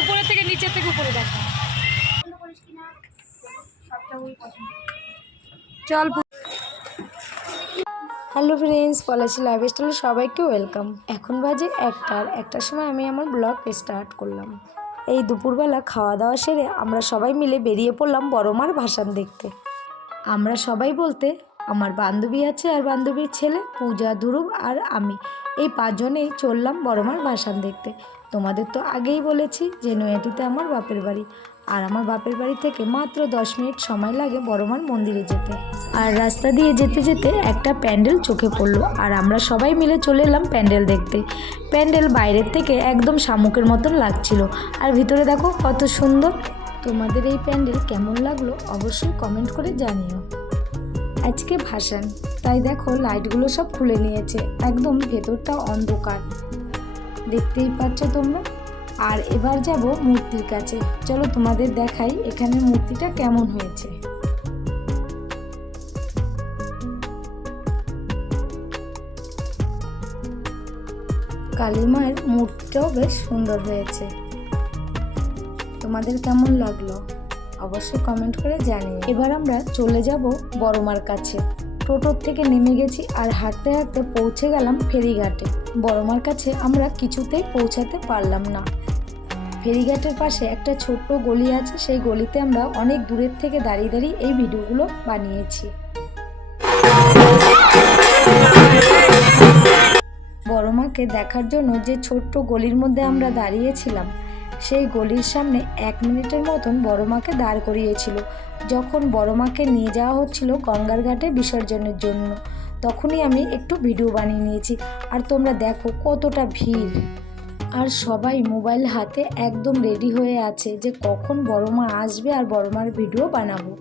উপরে থেকে নিচে থেকে উপরে দেখা। চল হ্যালো ফ্রেন্ডস, পলাশি লাইফ স্টাইলে সবাইকে ওয়েলকাম। এখন বাজে একটার একটার সময় আমি আমার ব্লগ স্টার্ট করলাম। এই দুপুরবেলা খাওয়া দাওয়া সেরে আমরা সবাই মিলে বেরিয়ে পড়লাম বড়মার ভাসান দেখতে। আমরা সবাই বলতে আমার বান্ধবী আছে আর বান্ধবীর ছেলে, পূজা, ধ্রুব আর আমি। এই পাঁচজনেই চললাম বড়মার ভাসান দেখতে। তোমাদের তো আগেই বলেছি যে নয়াটিতে আমার বাপের বাড়ি। আর আমার বাপের বাড়ি থেকে মাত্র দশ মিনিট সময় লাগে বড়মার মন্দিরে যেতে। আর রাস্তা দিয়ে যেতে যেতে একটা প্যান্ডেল চোখে পড়ল আর আমরা সবাই মিলে চলে এলাম প্যান্ডেল দেখতে। প্যান্ডেল বাইরের থেকে একদম শামুকের মতন লাগছিল। আর ভিতরে দেখো কত সুন্দর। তোমাদের এই প্যান্ডেল কেমন লাগল অবশ্যই কমেন্ট করে জানিও। আজকে ভাসান। তাই দেখো, লাইটগুলো সব খুলে নিয়েছে। একদম ভেতরটা অন্ধকার। দেখতেই পাচ্ছ তোমরা? আর এবার যাব মূর্তির কাছে। চলো তোমাদের দেখাই এখানে মূর্তিটা কেমন হয়েছে। কালী মায়ের মূর্তিটাও বেশ সুন্দর হয়েছে। তোমাদের কেমন লাগল? অবশ্যই কমেন্ট করে জানিও। এবার আমরা চলে যাব বড়মার কাছে। টোটোর থেকে নেমে গেছি আর হাঁটতে হাঁটতে পৌঁছে গেলাম ফেরিঘাটে। বড়মার কাছে আমরা কিছুতেই পৌঁছাতে পারলাম না। ফেরিঘাটের পাশে একটা ছোট্ট গলি আছে, সেই গলিতে আমরা অনেক দূরের থেকে দাঁড়িয়ে দাঁড়িয়ে এই ভিডিওগুলো বানিয়েছি। বড়মাকে দেখার জন্য যে ছোট্ট গলির মধ্যে আমরা দাঁড়িয়েছিলাম সেই গলির সামনে এক মিনিটের মতন বড়মাকে দাঁড় করিয়েছিল। যখন বড়মাকে নিয়ে যাওয়া হচ্ছিল গঙ্গার ঘাটে বিসর্জনের জন্য, তখনই আমি একটু ভিডিও বানিয়ে নিয়েছি। আর তোমরা দেখো কতটা ভিড়। আর সবাই মোবাইল হাতে একদম রেডি হয়ে আছে যে কখন বড়মা আসবে আর বড়মার ভিডিও বানাবো।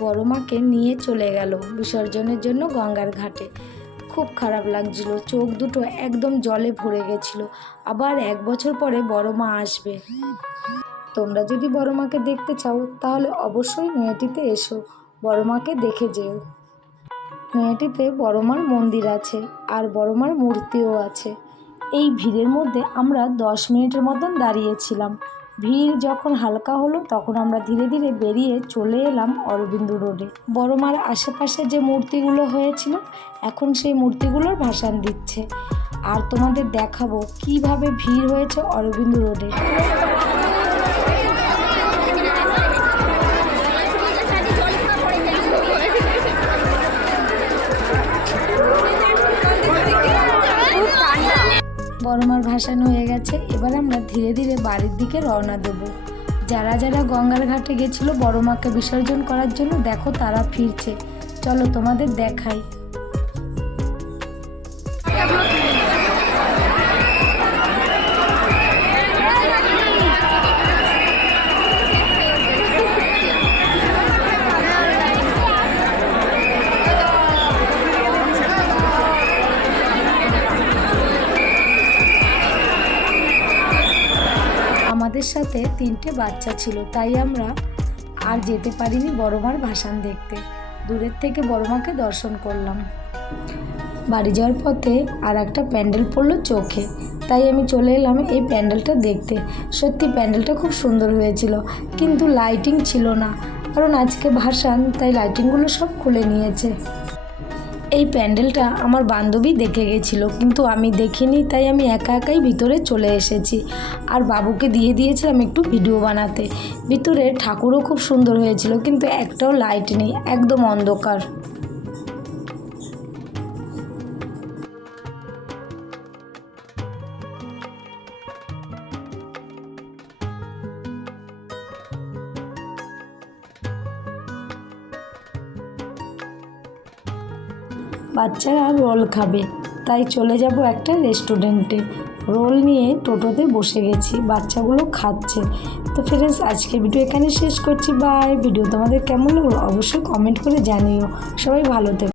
বড়মাকে নিয়ে চলে গেল বিসর্জনের জন্য গঙ্গার ঘাটে। খুব খারাপ লাগছিল, চোখ দুটো একদম জলে ভরে গেছিল। আবার এক বছর পরে বড় মা আসবে। তোমরা যদি বড় মাকে দেখতে চাও, তাহলে অবশ্যই মেয়েটিতে এসো। বড় মাকে দেখে যেও। মেয়েটিতে বড় মার মন্দির আছে আর বড় মার মূর্তিও আছে। এই ভিড়ের মধ্যে আমরা দশ মিনিটের মতন দাঁড়িয়েছিলাম। ভিড় যখন হালকা হলো, তখন আমরা ধীরে ধীরে বেরিয়ে চলে এলাম অরবিন্দ রোডে। বড়মার আশেপাশে যে মূর্তিগুলো হয়েছিল, এখন সেই মূর্তিগুলোর ভাসান দিচ্ছে। আর তোমাদের দেখাবো কীভাবে ভিড় হয়েছে অরবিন্দ রোডে। বড়মার ভাসান হয়ে গেছে, এবার আমরা ধীরে ধীরে বাড়ির দিকে রওনা দেব। যারা যারা গঙ্গার ঘাটে গেছিল বড় মাকে বিসর্জন করার জন্য দেখো তারা ফিরছে। চলো তোমাদের দেখাই। সাথে তিনটে বাচ্চা ছিল, তাই আমরা আর যেতে পারিনি বড়মার ভাসান দেখতে। দূরের থেকে বড়মাকে দর্শন করলাম। বাড়ি যাওয়ার পথে আর একটা প্যান্ডেল পড়ল চোখে, তাই আমি চলে এলাম এই প্যান্ডেলটা দেখতে। সত্যি প্যান্ডেলটা খুব সুন্দর হয়েছিল, কিন্তু লাইটিং ছিল না, কারণ আজকে ভাসান তাই লাইটিংগুলো সব খুলে নিয়েছে। এই প্যান্ডেলটা আমার বান্ধবী দেখে গেছিল, কিন্তু আমি দেখিনি, তাই আমি একা একাই ভিতরে চলে এসেছি। আর বাবুকে দিয়ে দিয়েছিলাম একটু ভিডিও বানাতে। ভিতরে ঠাকুরও খুব সুন্দর হয়েছিল, কিন্তু একটাও লাইট নেই, একদম অন্ধকার। বাচ্চারা রোল খাবে। তাই চলে যাব একটা রেস্টুরেন্টে। রোল নিয়ে টোটোতে বসে গেছি, বাচ্চাগুলো খাচ্ছে। তো ফ্রেন্ডস আজকের ভিডিও এখানে শেষ করছি। বাই ভিডিও তোমাদের কেমন লাগল অবশ্যই কমেন্ট করে জানিও। সবাই ভালো থেকো।